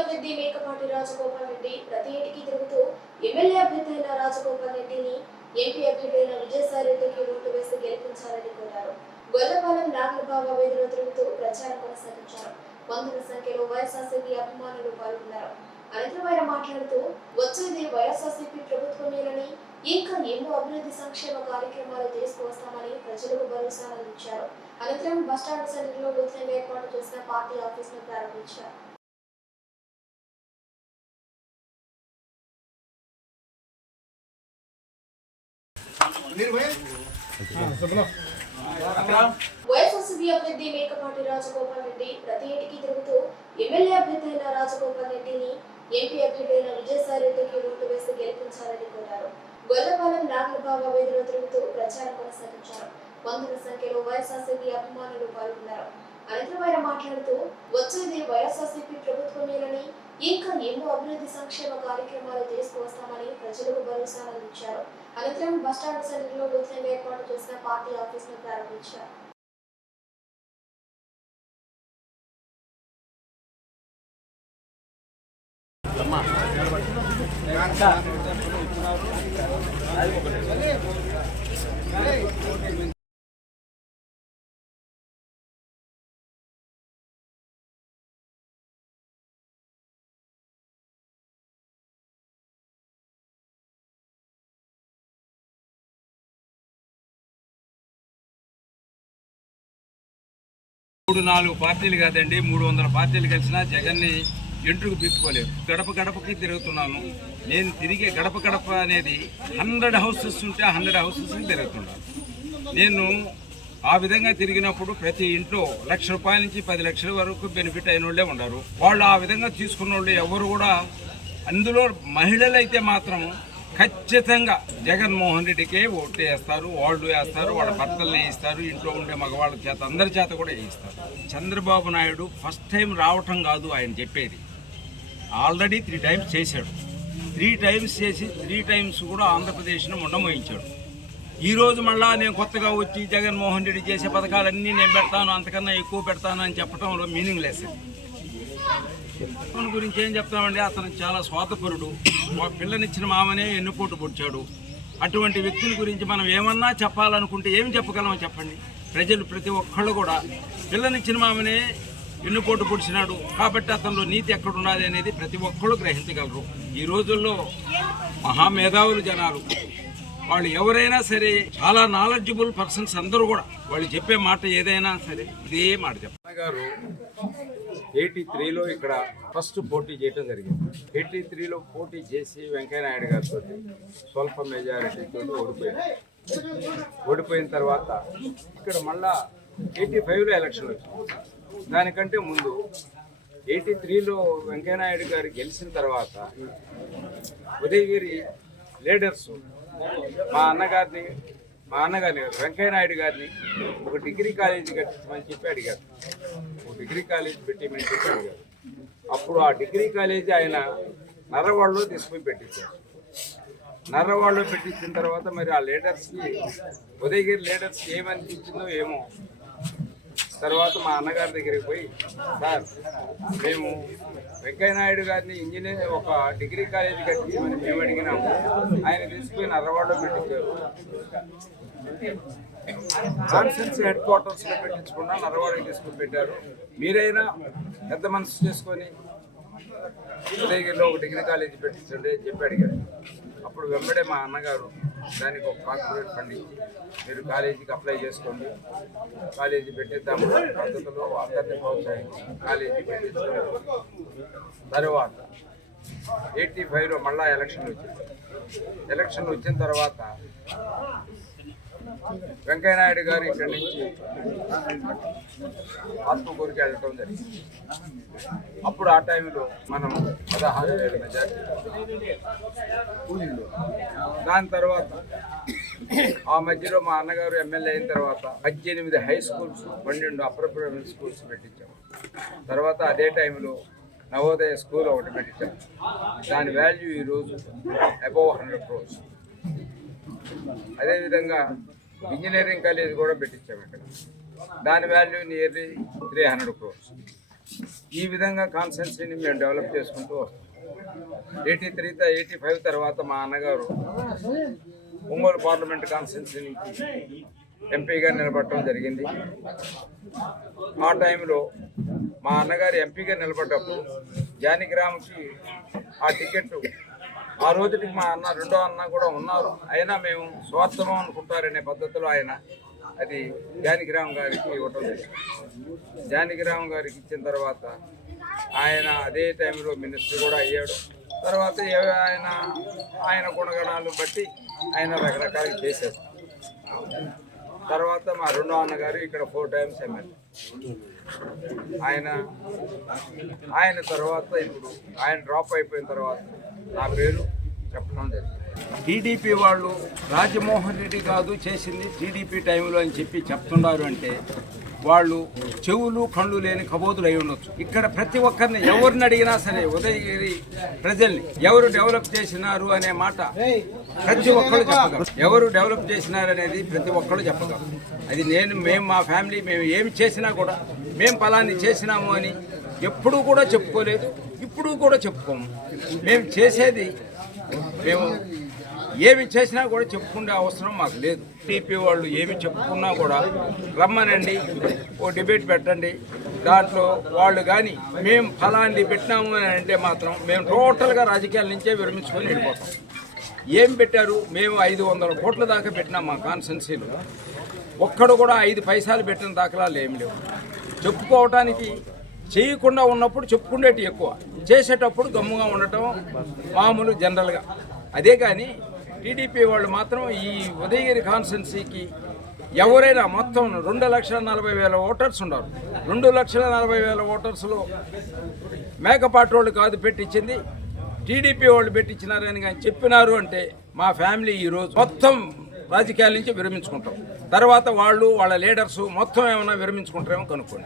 అభ్యర్థి మేకపాటి రాజగోపాల్ రెడ్డి ప్రతి ఇంటికి తిరుగుతూ ఎమ్మెల్యే అభ్యర్థి అయిన రాజగోపాల్ రెడ్డిని ఎంపీ అభ్యర్థి అయిన విజయసాయిరెడ్డికి ఓటు వేసి గెలిపించాలని కోరారు. గొల్లపాలెం నాగలబాబా వీధిలో తిరుగుతూ ప్రచారం కొనసాగించారు. వందల సంఖ్యలో వైఎస్ఆర్సీపీ అభిమానులు పాల్గొన్నారు. అనంతరం ఆయన మాట్లాడుతూ వచ్చేది వైఎస్ఆర్సీపీ ప్రభుత్వమేనని, ఇంకా ఎన్నో అభివృద్ధి సంక్షేమ కార్యక్రమాలు తీసుకువస్తామని ప్రజలకు భరోసా అందించారు. అనంతరం బస్టాండ్ సెంటర్లో నూతనంగా ఏర్పాటు చేసిన పార్టీ ఆఫీసును ప్రారంభించారు. వైఎస్ఆర్సీపీ అభ్యర్థి మేకపాటి రాజగోపాల్ రెడ్డి ప్రతి ఇంటికి తిరుగుతూ ఎమ్మెల్యే అభ్యర్థి అయిన రాజగోపాల్ రెడ్డిని ఎంపీ అభ్యర్థి అయిన విజయసాయిరెడ్డికి ఓటు వేసి గెలిపించాలని కోరారు. గొల్లపాలెం నాగలబాబా వీధిలో తిరుగుతూ ప్రచారం కొనసాగించారు. వందల సంఖ్యలో వైఎస్ఆర్సీపీ అభిమానులు పాల్గొన్నారు. అనంతరం ఆయన మాట్లాడుతూ వచ్చేది వైఎస్ఆర్సీపీ ప్రభుత్వమేనని, ఇంకా ఎన్నో అభివృద్ధి సంక్షేమ కార్యక్రమాలు తీసుకువస్తామని ప్రజలకు భరోసా అందించారు. అనంతరం బస్టాండ్ సెంటర్లో నూతనంగా ఏర్పాటు చేసిన పార్టీ ఆఫీసును ప్రారంభించారు. మూడు నాలుగు పార్టీలు కాదండి, 300 పార్టీలు కలిసినా జగన్ని ఎంట్రుకు పీక్కోలేరు. గడప గడపకి తిరుగుతున్నాను. నేను తిరిగే గడప గడప అనేది 100 హౌసెస్ ఉంటే 100 హౌసెస్కి తిరుగుతున్నాను. నేను ఆ విధంగా తిరిగినప్పుడు ప్రతి ఇంట్లో ₹1,00,000 నుంచి 10 లక్షల వరకు బెనిఫిట్ అయిన వాళ్ళే ఉన్నారు. వాళ్ళు ఆ విధంగా తీసుకున్న వాళ్ళు ఎవరు కూడా, అందులో మహిళలు అయితే మాత్రం ఖచ్చితంగా జగన్మోహన్ రెడ్డికే ఓటు వేస్తారు. వాళ్ళు వేస్తారు, వాళ్ళ భర్తల్ని వేయిస్తారు, ఇంట్లో ఉండే మగవాళ్ళ చేత అందరి చేత కూడా వేయిస్తారు. చంద్రబాబు నాయుడు ఫస్ట్ టైం రావటం కాదు ఆయన చెప్పేది, ఆల్రెడీ 3 టైమ్స్ చేశాడు. 3 టైమ్స్ చేసి 3 టైమ్స్ కూడా ఆంధ్రప్రదేశ్ను ముండమోయించాడు. ఈరోజు మళ్ళా నేను కొత్తగా వచ్చి జగన్మోహన్ రెడ్డి చేసే పథకాలన్నీ నేను పెడతాను, అంతకన్నా ఎక్కువ పెడతాను అని చెప్పడంలో మీనింగ్ లెస్. అతని గురించి ఏం చెప్తామండి, అతను చాలా స్వార్థపరుడు. పిల్లనిచ్చిన మామనే ఎన్నుపోటు పొడిచాడు. అటువంటి వ్యక్తుల గురించి మనం ఏమన్నా చెప్పాలనుకుంటే ఏం చెప్పగలమో చెప్పండి. ప్రజలు ప్రతి ఒక్కళ్ళు కూడా పిల్లనిచ్చిన మామనే ఎన్నుపోటు పొడిచినాడు కాబట్టి అతనిలో నీతి ఎక్కడున్నది అనేది ప్రతి ఒక్కళ్ళు గ్రహించగలరు. ఈ రోజుల్లో మహామేధావులు జనాలు, వాళ్ళు ఎవరైనా సరే చాలా నాలెడ్జబుల్ పర్సన్స్ అందరూ కూడా వాళ్ళు చెప్పే మాట ఏదైనా సరే ఇదే మాట చెప్పారు. గారు 83లో ఇక్కడ ఫస్ట్ పోటీ చేయడం జరిగింది. 83లో పోటీ చేసి వెంకయ్యనాయుడు గారితో స్వల్ప మెజారిటీతో ఓడిపోయిన తర్వాత ఇక్కడ మళ్ళా 85లో ఎలక్షన్ వచ్చింది. దానికంటే ముందు 83లో వెంకయ్యనాయుడు గారు గెలిచిన తర్వాత ఉదయగిరి లీడర్స్ మా అన్నగారిని వెంకయ్యనాయుడు గారిని ఒక డిగ్రీ కాలేజీ కట్టించమని చెప్పి అడిగారు. ఒక డిగ్రీ కాలేజీ పెట్టిమని చెప్పి అడిగారు. అప్పుడు ఆ డిగ్రీ కాలేజీ ఆయన నర్రవాడలో తీసుకుని పెట్టించారు. నర్రవాడలో పెట్టించిన తర్వాత మరి ఆ లీడర్స్కి, ఉదయగిరి లీడర్స్కి ఏమనిపించిందో ఏమో. తర్వాత మా అన్నగారి దగ్గరికి పోయి, సార్ మేము వెంకయ్యనాయుడు గారిని ఇంజనీర్ ఒక డిగ్రీ కాలేజీ కట్టించమని మేము అడిగినాము, ఆయన తీసుకుని నర్రవాడలో పెట్టించారు. కాన్ఫరెన్స్ హెడ్ క్వార్టర్స్లో పెట్టించకుండా నర్రవాడకి తీసుకుని పెట్టారు. మీరైనా పెద్ద మనసు చేసుకొని ఉదయగిరిలో ఒక డిగ్రీ కాలేజీ పెట్టించండి అని చెప్పి అడిగారు. అప్పుడు వెంబడే మా అన్నగారు దానికి ఒక కార్పొరేట్ ఫండ్ ఇచ్చి మీరు కాలేజీకి అప్లై చేసుకోండి, కాలేజీ పెట్టిద్దాము పద్ధతిలో అందరినీ ప్రోత్సహించి కాలేజీ పెట్టించారు. తర్వాత 85లో మళ్ళా ఎలక్షన్ వచ్చింది. ఎలక్షన్ వచ్చిన తర్వాత వెంకయ్యనాయుడు గారు ఇక్కడి నుంచి ఆత్మకూరుకి వెళ్ళటం జరిగింది. అప్పుడు ఆ టైంలో మనం 16,000 మెజార్టీ. దాని తర్వాత ఆ మధ్యలో మా అన్నగారు ఎమ్మెల్యే అయిన తర్వాత 18 high schools, 12 upper primary schools పెట్టించాము. తర్వాత అదే టైంలో నవోదయ స్కూల్ ఒకటి పెట్టించాము. దాని వాల్యూ ఈరోజు అబౌవ్ 100 crores. అదేవిధంగా ఇంజనీరింగ్ కాలేజ్ కూడా పెట్టించాము ఇక్కడ. దాని వాల్యూ నియర్లీ 300 crores. ఈ విధంగా కాన్స్టిట్యున్సీని మేము డెవలప్ చేసుకుంటూ వస్తాం. 85 తర్వాత మా అన్నగారు ఒంగోలు పార్లమెంట్ కాన్స్టిట్యున్సీ నుంచి ఎంపీగా నిలబడటం జరిగింది. ఆ టైంలో మా అన్నగారు ఎంపీగా నిలబడ్డప్పుడు జానకిరామ్కి ఆ టికెట్ ఆ రోజుకి మా అన్న రెండో అన్న కూడా ఉన్నారు. అయినా మేము స్వార్థం అనుకుంటారనే పద్ధతిలో ఆయన అది జానకిరామ్ గారికి ఇవ్వటం జరిగింది. జానకిరామ్ గారికి ఇచ్చిన తర్వాత ఆయన అదే టైంలో మినిస్టర్ కూడా అయ్యాడు. తర్వాత ఆయన గుణగణాలను బట్టి ఆయన రకరకాలు చేశారు. తర్వాత మా రెండో అన్నగారు ఇక్కడ 4 టైమ్స్ ఎమ్మెల్యే. ఆయన తర్వాత ఇప్పుడు ఆయన డ్రాప్ అయిపోయిన తర్వాత నా పేరు చెప్పడం జరిగింది. టీడీపీ వాళ్ళు రాజమోహన్ రెడ్డి కాదు చేసింది టీడీపీ టైంలో అని చెప్పి చెప్తున్నారు అంటే వాళ్ళు చెవులు కళ్ళు లేని కబోతులు అయి ఉండొచ్చు. ఇక్కడ ప్రతి ఒక్కరిని ఎవరిని అడిగినా సరే ఉదయగిరి ప్రజల్ని ఎవరు డెవలప్ చేసినారు అనే మాట ప్రతి ఒక్కరు చెప్పగలరు. ఎవరు డెవలప్ చేసినారు అనేది ప్రతి ఒక్కరు చెప్పగలరు. అది మేము మా ఫ్యామిలీ మేము ఏమి చేసినా కూడా మేము ఫలాన్ని చేసినాము అని ఎప్పుడూ కూడా చెప్పుకోలేదు, ఇప్పుడు కూడా చెప్పుకోము. మేము చేసేది మేము ఏమి చేసినా కూడా చెప్పుకునే అవసరం మాకు లేదు. టీపీ వాళ్ళు ఏమి చెప్పుకున్నా కూడా రమ్మనండి, ఓ డిబేట్ పెట్టండి. దాంట్లో వాళ్ళు కానీ మేము ఫలాన్ని పెట్టినాము అని అంటే మాత్రం మేము టోటల్గా రాజకీయాల నుంచే విరమించుకొని వెళ్ళిపోతాం. ఏం పెట్టారు? మేము 500 కోట్ల దాకా పెట్టినాం మా కాన్స్టిట్యున్సీలో. ఒక్కడు కూడా 5 పైసలు పెట్టిన దాఖలాలు ఏమి లేవు. చెప్పుకోవటానికి చేయకుండా ఉన్నప్పుడు చెప్పుకునేటి ఎక్కువ, చేసేటప్పుడు గమ్ముగా ఉండటం మామూలు జనరల్గా. అదే కానీ టీడీపీ వాళ్ళు మాత్రం ఈ ఉదయగిరి కాన్స్టిట్యున్సీకి ఎవరైనా మొత్తం 2,40,000 ఓటర్స్ ఉన్నారు. 2,40,000 ఓటర్స్లో మేకపాటి వాళ్ళు కాదు పెట్టించింది, టీడీపీ వాళ్ళు పెట్టించినారని కానీ చెప్పినారు అంటే మా ఫ్యామిలీ ఈరోజు మొత్తం రాజకీయాల నుంచి విరమించుకుంటాం. తర్వాత వాళ్ళు వాళ్ళ లీడర్స్ మొత్తం ఏమైనా విరమించుకుంటారేమో కనుక్కోండి.